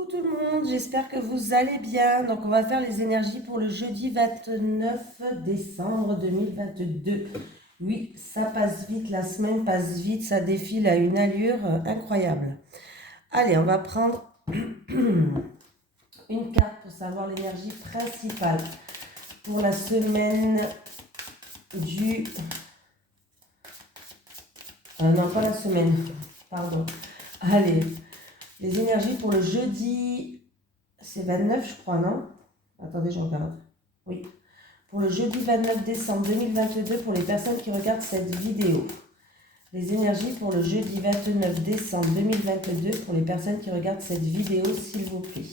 Coucou tout le monde, j'espère que vous allez bien. Donc on va faire les énergies pour le jeudi 29 décembre 2022. Oui, ça passe vite, la semaine passe vite, ça défile à une allure incroyable. Allez, on va prendre une carte pour savoir l'énergie principale pour la semaine du... non, pas la semaine, pardon. Allez, les énergies pour le jeudi, c'est 29 je crois, non? Attendez, je regarde. Oui. Pour le jeudi 29 décembre 2022, pour les personnes qui regardent cette vidéo. Les énergies pour le jeudi 29 décembre 2022, pour les personnes qui regardent cette vidéo, s'il vous plaît.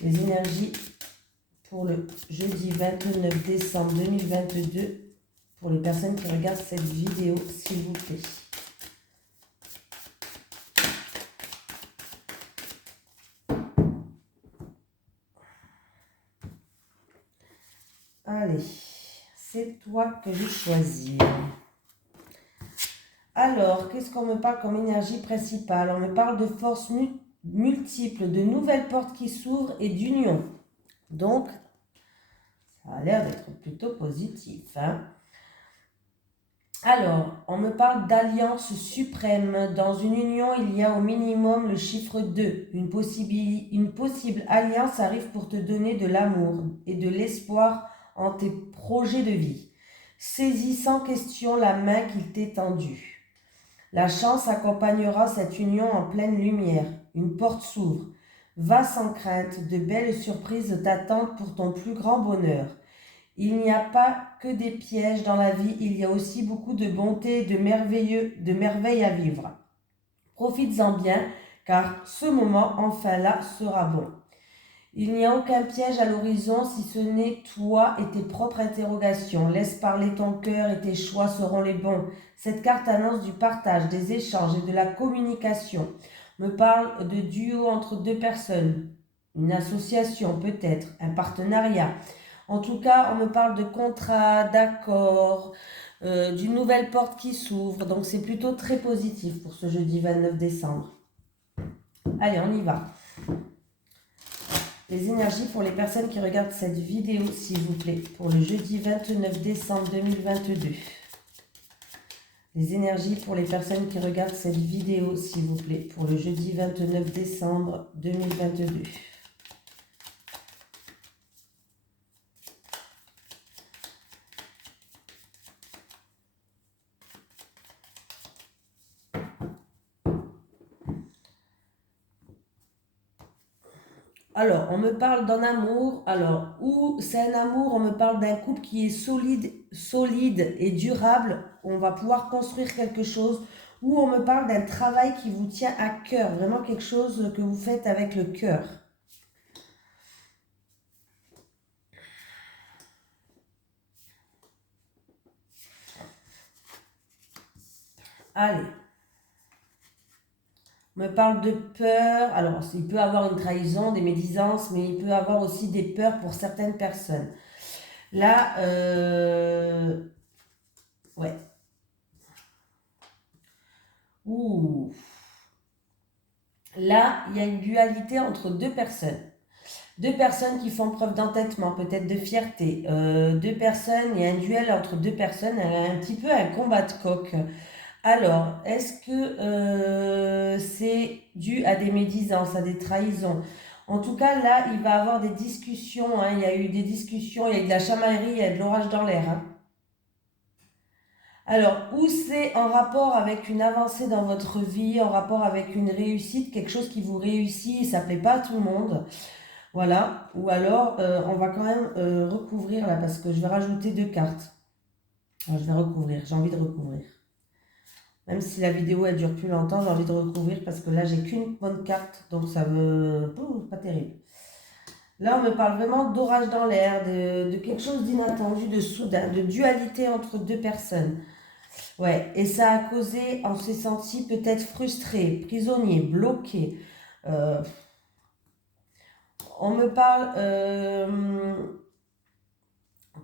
Les énergies pour le jeudi 29 décembre 2022, pour les personnes qui regardent cette vidéo, s'il vous plaît. Allez, c'est toi que je choisis. Alors, qu'est-ce qu'on me parle comme énergie principale? On me parle de forces multiples, de nouvelles portes qui s'ouvrent et d'union. Donc, ça a l'air d'être plutôt positif, hein? Alors, on me parle d'alliance suprême. Dans une union, il y a au minimum le chiffre 2. Une possible alliance arrive pour te donner de l'amour et de l'espoir en tes projets de vie. Saisis sans question la main qu'il t'est tendue. La chance accompagnera cette union en pleine lumière. Une porte s'ouvre. Va sans crainte, de belles surprises t'attendent pour ton plus grand bonheur. Il n'y a pas que des pièges dans la vie, il y a aussi beaucoup de bonté et de merveilles à vivre. Profites-en bien, car ce moment, enfin là, sera bon. Il n'y a aucun piège à l'horizon si ce n'est toi et tes propres interrogations. Laisse parler ton cœur et tes choix seront les bons. Cette carte annonce du partage, des échanges et de la communication. Me parle de duo entre deux personnes, une association peut-être, un partenariat. En tout cas, on me parle de contrat, d'accord, d'une nouvelle porte qui s'ouvre. Donc c'est plutôt très positif pour ce jeudi 29 décembre. Allez, on y va. Les énergies pour les personnes qui regardent cette vidéo, s'il vous plaît, pour le jeudi 29 décembre 2022. Les énergies pour les personnes qui regardent cette vidéo, s'il vous plaît, pour le jeudi 29 décembre 2022. Alors, on me parle d'un amour. Alors, où c'est un amour, on me parle d'un couple qui est solide et durable. On va pouvoir construire quelque chose. Ou on me parle d'un travail qui vous tient à cœur. Vraiment quelque chose que vous faites avec le cœur. Allez. On me parle de peur. Alors, il peut y avoir une trahison, des médisances, mais il peut y avoir aussi des peurs pour certaines personnes. Là, ouais. Ouh. Là, il y a une dualité entre deux personnes. Deux personnes qui font preuve d'entêtement, peut-être de fierté. Deux personnes, il y a un duel entre deux personnes, un petit peu un combat de coq. Alors, est-ce que c'est dû à des médisances, à des trahisons? En tout cas, là, il va y avoir des discussions, hein. Il y a eu des discussions, il y a eu de la chamaillerie, il y a de l'orage dans l'air, hein. Alors, ou c'est en rapport avec une avancée dans votre vie, en rapport avec une réussite, quelque chose qui vous réussit, ça ne plaît pas à tout le monde. Voilà. Ou alors, on va quand même recouvrir là, parce que je vais rajouter deux cartes. Alors, je vais recouvrir, j'ai envie de recouvrir. Même si la vidéo elle dure plus longtemps, j'ai envie de recouvrir parce que là j'ai qu'une bonne carte, donc ça me... pas terrible. Là on me parle vraiment d'orage dans l'air, de quelque chose d'inattendu, de soudain, de dualité entre deux personnes. Ouais, et ça a causé, on s'est senti peut-être frustré, prisonnier, bloqué. Euh, on me parle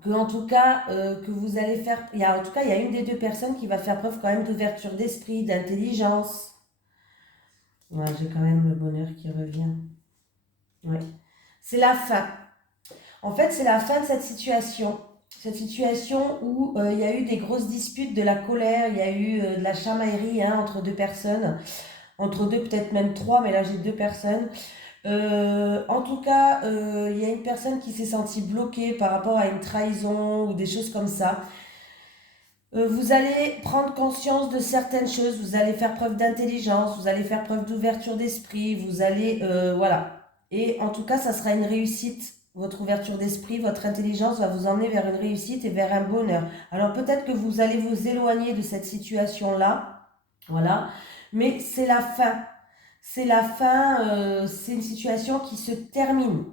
que en tout cas que vous allez faire, en tout cas il y a une des deux personnes qui va faire preuve quand même d'ouverture d'esprit, d'intelligence. Ouais, j'ai quand même le bonheur qui revient. Ouais. C'est la fin. En fait, c'est la fin de cette situation. Cette situation où il y a eu des grosses disputes, de la colère, il y a eu de la chamaillerie hein, entre deux personnes, entre deux, peut-être même trois, mais là j'ai deux personnes. En tout cas, il y a une personne qui s'est sentie bloquée par rapport à une trahison ou des choses comme ça. Vous allez prendre conscience de certaines choses, vous allez faire preuve d'intelligence, vous allez faire preuve d'ouverture d'esprit, vous allez, voilà. Et en tout cas, ça sera une réussite. Votre ouverture d'esprit, votre intelligence va vous emmener vers une réussite et vers un bonheur. Alors peut-être que vous allez vous éloigner de cette situation-là, voilà. Mais c'est la fin. C'est la fin, c'est une situation qui se termine.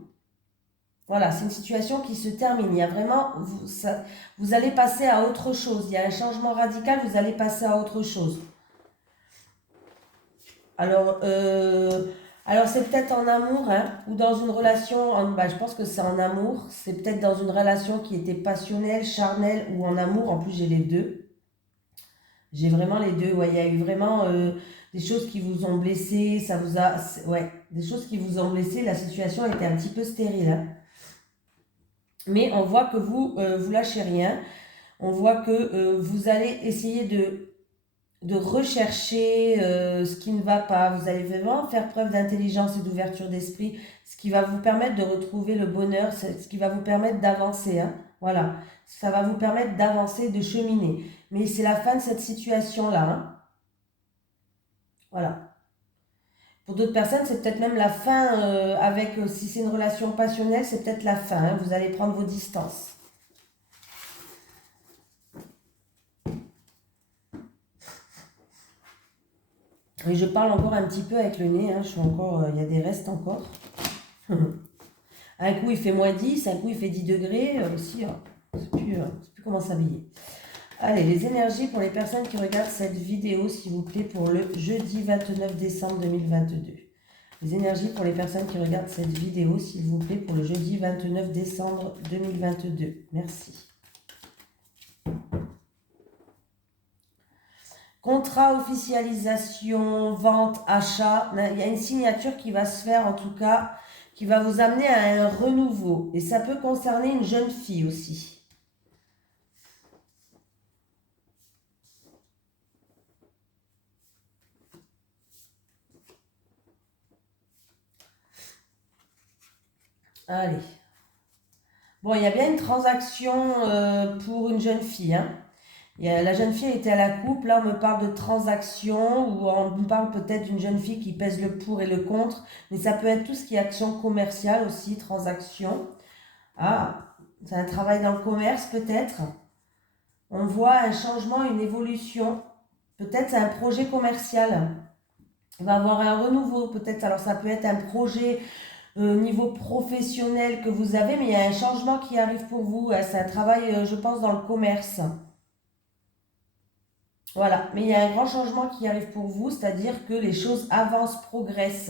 Voilà, c'est une situation qui se termine. Il y a vraiment, vous allez passer à autre chose. Il y a un changement radical, vous allez passer à autre chose. Alors, alors c'est peut-être en amour, hein, ou dans une relation, bah, je pense que c'est en amour. C'est peut-être dans une relation qui était passionnelle, charnelle ou en amour. En plus, j'ai les deux. J'ai vraiment les deux. Ouais, il y a eu vraiment des choses qui vous ont blessé. Ça vous a, ouais, des choses qui vous ont blessé. La situation était un petit peu stérile, hein. Mais on voit que vous lâchez rien. On voit que vous allez essayer de rechercher ce qui ne va pas. Vous allez vraiment faire preuve d'intelligence et d'ouverture d'esprit, ce qui va vous permettre de retrouver le bonheur, ce qui va vous permettre d'avancer, hein. Voilà, ça va vous permettre d'avancer, de cheminer. Mais c'est la fin de cette situation-là, hein. Voilà. Pour d'autres personnes, c'est peut-être même la fin avec, si c'est une relation passionnelle, c'est peut-être la fin, hein. Vous allez prendre vos distances. Et je parle encore un petit peu avec le nez, hein. Je suis encore, il y a des restes encore. Un coup il fait -10, un coup il fait 10 degrés aussi. C'est plus comment s'habiller. Allez, les énergies pour les personnes qui regardent cette vidéo, s'il vous plaît, pour le jeudi 29 décembre 2022. Les énergies pour les personnes qui regardent cette vidéo, s'il vous plaît, pour le jeudi 29 décembre 2022. Merci. Contrat, officialisation, vente, achat. Il y a une signature qui va se faire en tout cas, qui va vous amener à un renouveau. Et ça peut concerner une jeune fille aussi. Allez. Bon, il y a bien une transaction pour une jeune fille, hein. La jeune fille était à la coupe. Là, on me parle de transaction ou on me parle peut-être d'une jeune fille qui pèse le pour et le contre. Mais ça peut être tout ce qui est action commerciale aussi, transaction. Ah, c'est un travail dans le commerce peut-être. On voit un changement, une évolution. Peut-être c'est un projet commercial. Il va y avoir un renouveau peut-être. Alors ça peut être un projet niveau professionnel que vous avez, mais il y a un changement qui arrive pour vous. C'est un travail, je pense, dans le commerce. Voilà, mais il y a un grand changement qui arrive pour vous, c'est-à-dire que les choses avancent, progressent.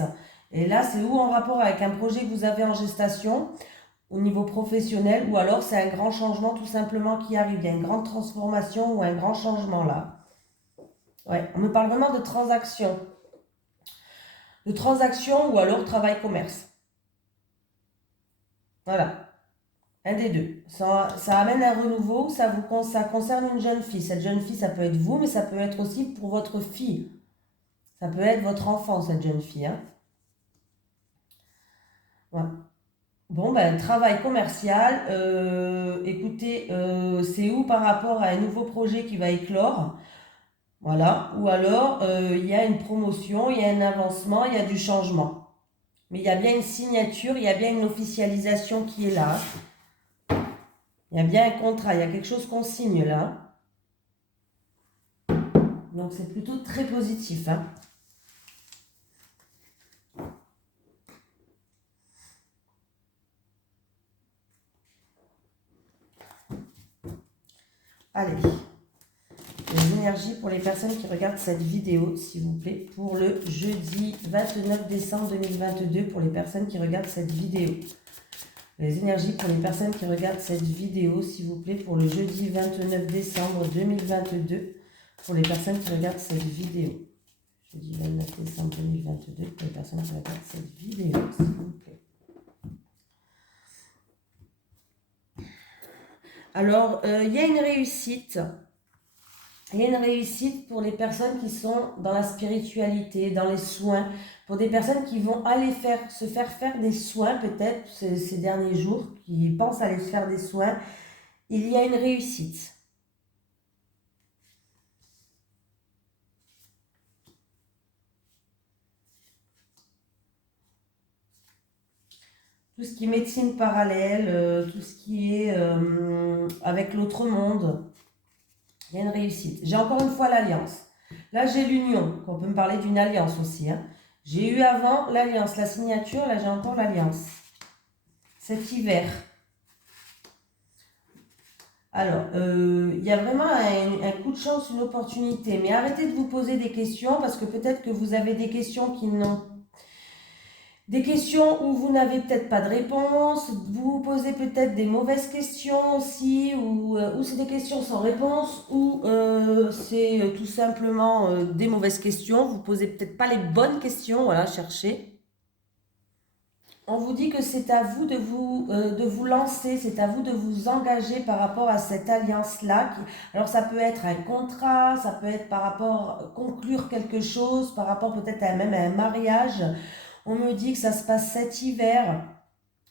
Et là, c'est ou en rapport avec un projet que vous avez en gestation au niveau professionnel, ou alors c'est un grand changement tout simplement qui arrive. Il y a une grande transformation ou un grand changement là. Ouais, on me parle vraiment de transaction. De transaction ou alors travail-commerce. Voilà. Un des deux. Ça amène un renouveau, ça concerne une jeune fille. Cette jeune fille, ça peut être vous, mais ça peut être aussi pour votre fille. Ça peut être votre enfant, cette jeune fille, hein. Ouais. Bon, ben, travail commercial. Écoutez, c'est où par rapport à un nouveau projet qui va éclore? Voilà. Ou alors, il y a une promotion, il y a un avancement, il y a du changement. Mais il y a bien une signature, il y a bien une officialisation qui est là. Il y a bien un contrat, il y a quelque chose qu'on signe là. Donc c'est plutôt très positif, hein. Allez, les énergies pour les personnes qui regardent cette vidéo, s'il vous plaît, pour le jeudi 29 décembre 2022, pour les personnes qui regardent cette vidéo. Les énergies pour les personnes qui regardent cette vidéo, s'il vous plaît, pour le jeudi 29 décembre 2022, pour les personnes qui regardent cette vidéo. Jeudi 29 décembre 2022, pour les personnes qui regardent cette vidéo, s'il vous plaît. Alors, il y a une réussite. Il y a une réussite pour les personnes qui sont dans la spiritualité, dans les soins, pour des personnes qui vont aller se faire faire des soins peut-être ces derniers jours, qui pensent aller se faire des soins. Il y a une réussite. Tout ce qui est médecine parallèle, tout ce qui est avec l'autre monde, il y a une réussite. J'ai encore une fois l'alliance. Là, j'ai l'union, qu'on peut me parler d'une alliance aussi. Hein. J'ai eu avant l'alliance, la signature, là j'ai encore l'alliance. Cet hiver. Alors, il y a vraiment un coup de chance, une opportunité. Mais arrêtez de vous poser des questions parce que peut-être que vous avez des questions qui n'ont... Des questions où vous n'avez peut-être pas de réponse, vous posez peut-être des mauvaises questions aussi, ou c'est des questions sans réponse, ou c'est tout simplement des mauvaises questions. Vous posez peut-être pas les bonnes questions, voilà, cherchez. On vous dit que c'est à vous de vous lancer, c'est à vous de vous engager par rapport à cette alliance-là. Alors ça peut être un contrat, ça peut être par rapport à conclure quelque chose, par rapport peut-être même à un mariage. On me dit que ça se passe cet hiver.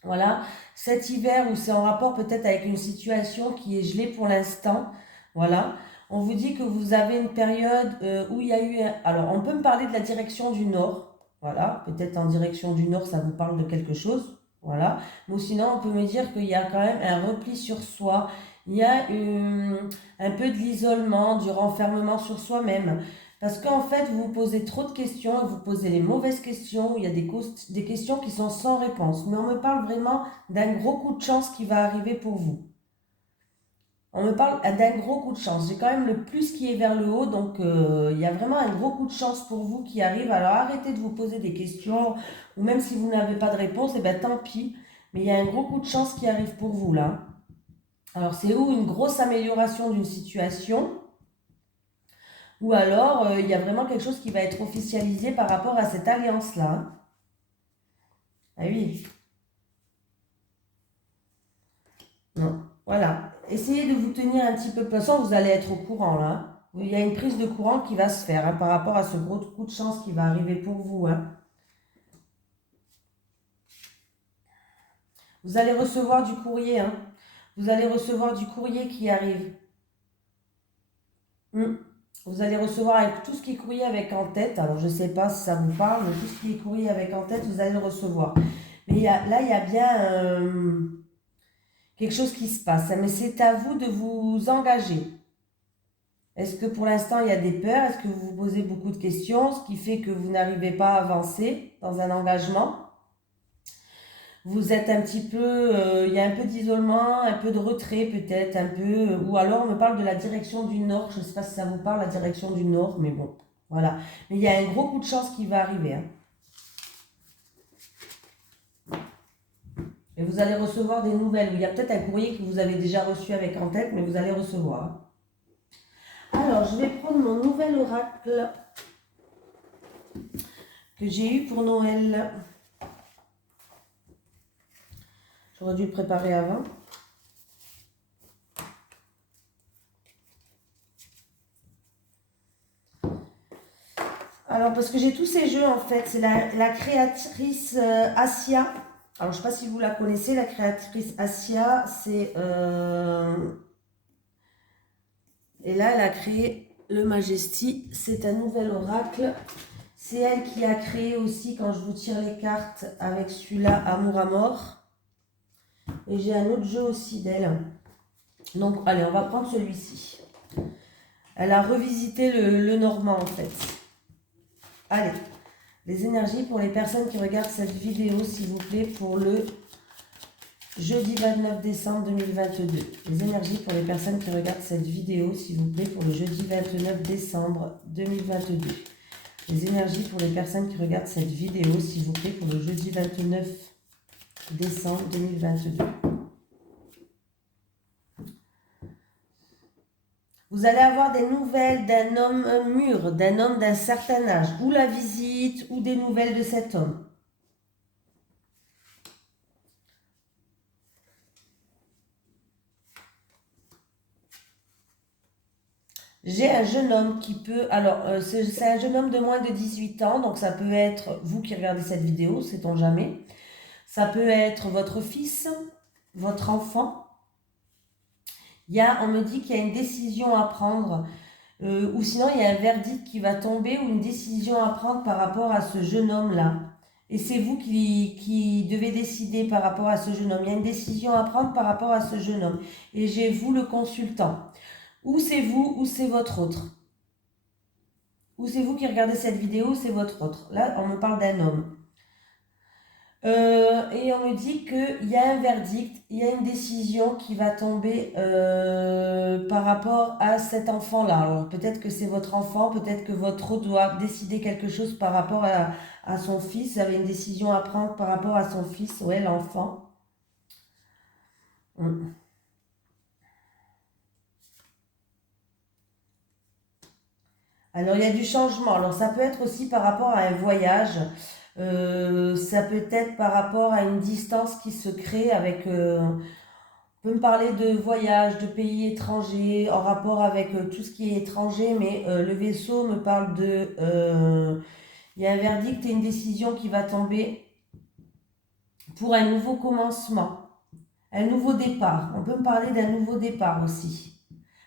Voilà, cet hiver où c'est en rapport peut-être avec une situation qui est gelée pour l'instant. Voilà, on vous dit que vous avez une période où il y a eu... Alors, on peut me parler de la direction du Nord. Voilà, peut-être en direction du Nord, ça vous parle de quelque chose. Voilà, mais sinon, on peut me dire qu'il y a quand même un repli sur soi. Il y a un peu de l'isolement, du renfermement sur soi-même. Parce qu'en fait, vous vous posez trop de questions, vous posez les mauvaises questions, il y a des questions qui sont sans réponse. Mais on me parle vraiment d'un gros coup de chance qui va arriver pour vous. On me parle d'un gros coup de chance. J'ai quand même le plus qui est vers le haut, donc il y a vraiment un gros coup de chance pour vous qui arrive. Alors arrêtez de vous poser des questions, ou même si vous n'avez pas de réponse, eh bien tant pis. Mais il y a un gros coup de chance qui arrive pour vous là. Alors c'est où une grosse amélioration d'une situation, ou alors il y a vraiment quelque chose qui va être officialisé par rapport à cette alliance-là. Ah oui. Non. Voilà. Essayez de vous tenir un petit peu. De toute façon, vous allez être au courant là. Il y a une prise de courant qui va se faire par rapport à ce gros coup de chance qui va arriver pour vous. Vous allez recevoir du courrier. Vous allez recevoir du courrier qui arrive. Vous allez recevoir avec tout ce qui est courrier avec en tête. Alors, je ne sais pas si ça vous parle, mais tout ce qui est courrier avec en tête, vous allez le recevoir. Mais là, il y a bien quelque chose qui se passe. Mais c'est à vous de vous engager. Est-ce que pour l'instant, il y a des peurs? Est-ce que vous vous posez beaucoup de questions, ce qui fait que vous n'arrivez pas à avancer dans un engagement? Vous êtes un petit peu, il y a un peu d'isolement, un peu de retrait peut-être, un peu, ou alors on me parle de la direction du Nord, je ne sais pas si ça vous parle, la direction du Nord, mais bon, voilà. Mais il y a un gros coup de chance qui va arriver. Et vous allez recevoir des nouvelles. Il y a peut-être un courrier que vous avez déjà reçu avec en tête, mais vous allez recevoir. Alors, je vais prendre mon nouvel oracle que j'ai eu pour Noël. J'aurais dû le préparer avant. Alors, parce que j'ai tous ces jeux en fait. C'est la créatrice Asia. Alors, je ne sais pas si vous la connaissez, la créatrice Asia. C'est... Et là, elle a créé le Majesty. C'est un nouvel oracle. C'est elle qui a créé aussi, quand je vous tire les cartes, avec celui-là, Amour à mort. Et j'ai un autre jeu aussi d'elle. Donc, allez, on va prendre celui-ci. Elle a revisité le normand, en fait. Allez, les énergies pour les personnes qui regardent cette vidéo, s'il vous plaît, pour le jeudi 29 décembre 2022. Les énergies pour les personnes qui regardent cette vidéo, s'il vous plaît, pour le jeudi 29 décembre 2022. Les énergies pour les personnes qui regardent cette vidéo, s'il vous plaît, pour le jeudi 29 décembre 2022. Vous allez avoir des nouvelles d'un homme mûr, d'un homme d'un certain âge, ou la visite, ou des nouvelles de cet homme. J'ai un jeune homme qui peut... Alors, c'est un jeune homme de moins de 18 ans, donc ça peut être vous qui regardez cette vidéo, sait-on jamais. Ça peut être votre fils, votre enfant. On me dit qu'il y a une décision à prendre, ou sinon il y a un verdict qui va tomber, ou une décision à prendre par rapport à ce jeune homme-là. Et c'est vous qui devez décider par rapport à ce jeune homme. Il y a une décision à prendre par rapport à ce jeune homme. Et j'ai vous le consultant. Ou c'est vous, ou c'est votre autre. Ou c'est vous qui regardez cette vidéo, ou c'est votre autre. Là, on me parle d'un homme. Et on me dit qu'il y a un verdict, il y a une décision qui va tomber par rapport à cet enfant-là. Alors peut-être que c'est votre enfant, peut-être que votre autre doit décider quelque chose par rapport à son fils. Vous avez une décision à prendre par rapport à son fils, ouais, l'enfant. Alors il y a du changement. Alors ça peut être aussi par rapport à un voyage. Ça peut être par rapport à une distance qui se crée avec... on peut me parler de voyage, de pays étrangers, en rapport avec tout ce qui est étranger, mais le vaisseau me parle de... Il y a un verdict et une décision qui va tomber pour un nouveau commencement, un nouveau départ. On peut me parler d'un nouveau départ aussi.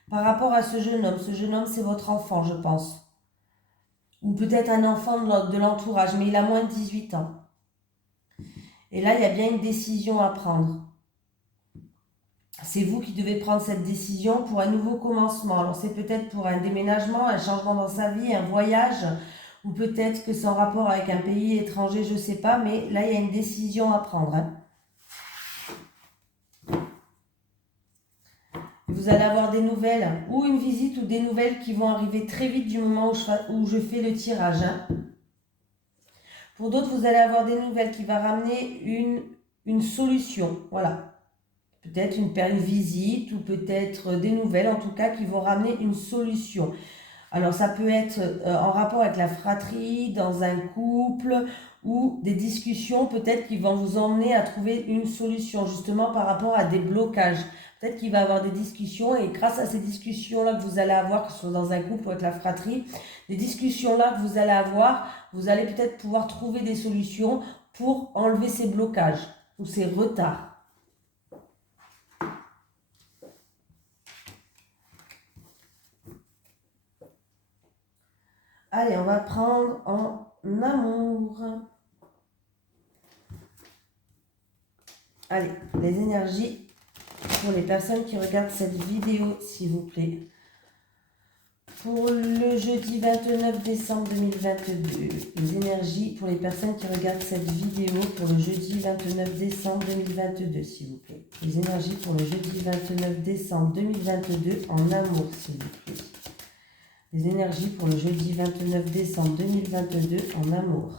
Par rapport à ce jeune homme. Ce jeune homme, c'est votre enfant, je pense. Ou peut-être un enfant de l'entourage, mais il a moins de 18 ans. Et là, il y a bien une décision à prendre. C'est vous qui devez prendre cette décision pour un nouveau commencement. Alors c'est peut-être pour un déménagement, un changement dans sa vie, un voyage, ou peut-être que c'est en rapport avec un pays étranger, je ne sais pas, mais là il y a une décision à prendre. Vous allez avoir des nouvelles, ou une visite, ou des nouvelles qui vont arriver très vite du moment où je fais le tirage. Pour d'autres, vous allez avoir des nouvelles qui vont ramener une solution. Voilà. Peut-être une visite ou peut-être des nouvelles, en tout cas, qui vont ramener une solution. Alors, ça peut être en rapport avec la fratrie, dans un couple, ou des discussions peut-être qui vont vous emmener à trouver une solution, justement par rapport à des blocages. Peut-être qu'il va y avoir des discussions et grâce à ces discussions-là que vous allez avoir, que ce soit dans un couple ou avec la fratrie, des discussions-là que vous allez avoir, vous allez peut-être pouvoir trouver des solutions pour enlever ces blocages ou ces retards. Allez, on va prendre en amour. Allez, les énergies pour les personnes qui regardent cette vidéo, s'il vous plaît. Pour le jeudi 29 décembre 2022, les énergies pour les personnes qui regardent cette vidéo pour le jeudi 29 décembre 2022, s'il vous plaît. Les énergies pour le jeudi 29 décembre 2022 en amour, s'il vous plaît. Les énergies pour le jeudi 29 décembre 2022 en amour.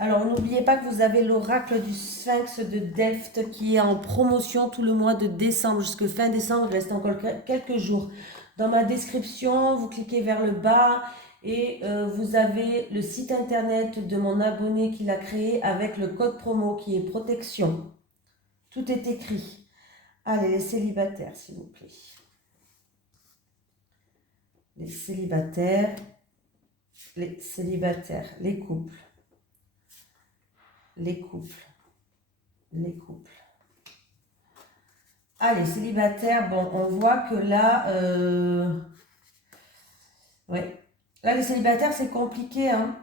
Alors, n'oubliez pas que vous avez l'oracle du Sphinx de Delft qui est en promotion tout le mois de décembre. Jusque fin décembre, il reste encore quelques jours. Dans ma description, vous cliquez vers le bas et vous avez le site internet de mon abonné qui l'a créé avec le code promo qui est protection. Tout est écrit. Allez, les célibataires, s'il vous plaît. Les célibataires, les couples. Les couples. Allez, célibataires, bon, on voit que là, ouais. Là, les célibataires, c'est compliqué, hein.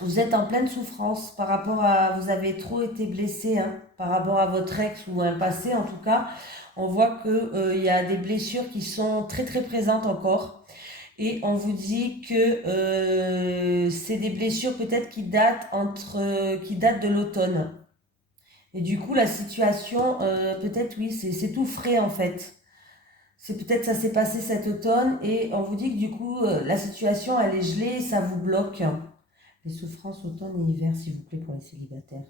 Vous êtes en pleine souffrance par rapport à, vous avez trop été blessé, hein, par rapport à votre ex ou un passé, en tout cas. On voit que y a des blessures qui sont très très présentes encore. Et on vous dit que c'est des blessures peut-être qui datent de l'automne. Et du coup, la situation, peut-être oui, c'est tout frais en fait. C'est peut-être ça s'est passé cet automne et on vous dit que du coup, la situation, elle est gelée et ça vous bloque. Les souffrances automne et hiver, s'il vous plaît, pour les célibataires.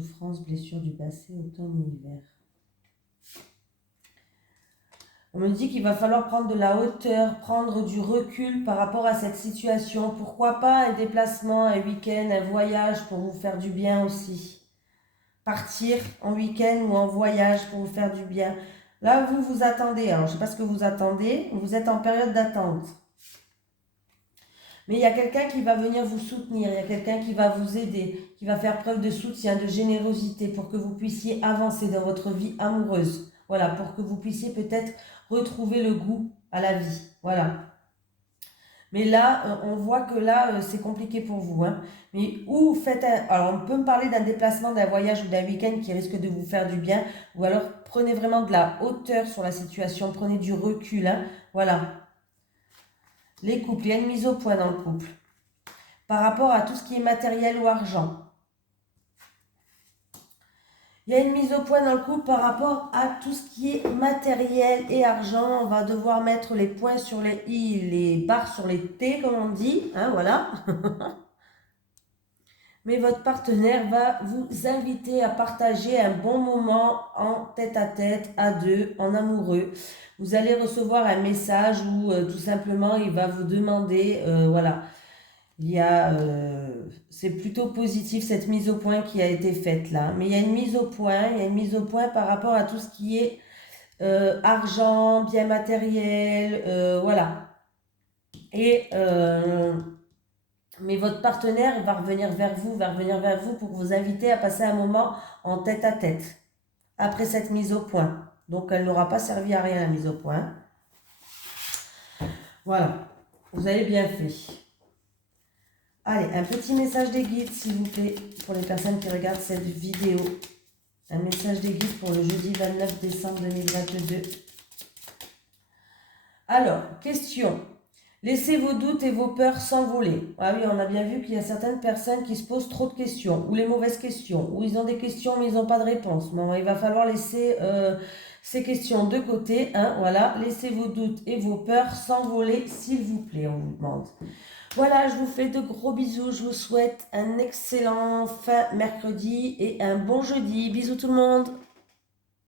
souffrances, blessures du passé, automne et hiver. On me dit qu'il va falloir prendre de la hauteur, prendre du recul par rapport à cette situation. Pourquoi pas un déplacement, un week-end, un voyage pour vous faire du bien aussi. Partir en week-end ou en voyage pour vous faire du bien. Là, vous vous attendez. Alors, je ne sais pas ce que vous attendez. Vous êtes en période d'attente. Mais il y a quelqu'un qui va venir vous soutenir. Il y a quelqu'un qui va vous aider, qui va faire preuve de soutien, de générosité pour que vous puissiez avancer dans votre vie amoureuse. Voilà, pour que vous puissiez peut-être retrouver le goût à la vie. Voilà. Mais là, on voit que là, c'est compliqué pour vous. Hein. Mais où faites alors, on peut me parler d'un déplacement, d'un voyage ou d'un week-end qui risque de vous faire du bien. Ou alors, prenez vraiment de la hauteur sur la situation. Prenez du recul. Hein. Voilà. Les couples, il y a une mise au point dans le couple. Par rapport à tout ce qui est matériel ou argent. Il y a une mise au point dans le couple par rapport à tout ce qui est matériel et argent. On va devoir mettre les points sur les i, les barres sur les t, comme on dit. Hein, voilà. Mais votre partenaire va vous inviter à partager un bon moment en tête-à-tête, à deux, en amoureux. Vous allez recevoir un message où tout simplement il va vous demander, voilà, c'est plutôt positif cette mise au point qui a été faite là. Mais il y a une mise au point, il y a une mise au point par rapport à tout ce qui est argent, biens matériels, voilà. Et mais votre partenaire va revenir vers vous pour vous inviter à passer un moment en tête-à-tête après cette mise au point. Donc, elle n'aura pas servi à rien la mise au point. Voilà, vous avez bien fait. Allez, un petit message des guides, s'il vous plaît, pour les personnes qui regardent cette vidéo. Un message des guides pour le jeudi 29 décembre 2022. Alors, question. Laissez vos doutes et vos peurs s'envoler. Ah oui, on a bien vu qu'il y a certaines personnes qui se posent trop de questions, ou les mauvaises questions, ou ils ont des questions mais ils n'ont pas de réponse. Bon, il va falloir laisser ces questions de côté. Hein, voilà, laissez vos doutes et vos peurs s'envoler, s'il vous plaît, on vous demande. Voilà, je vous fais de gros bisous. Je vous souhaite un excellent fin mercredi et un bon jeudi. Bisous tout le monde.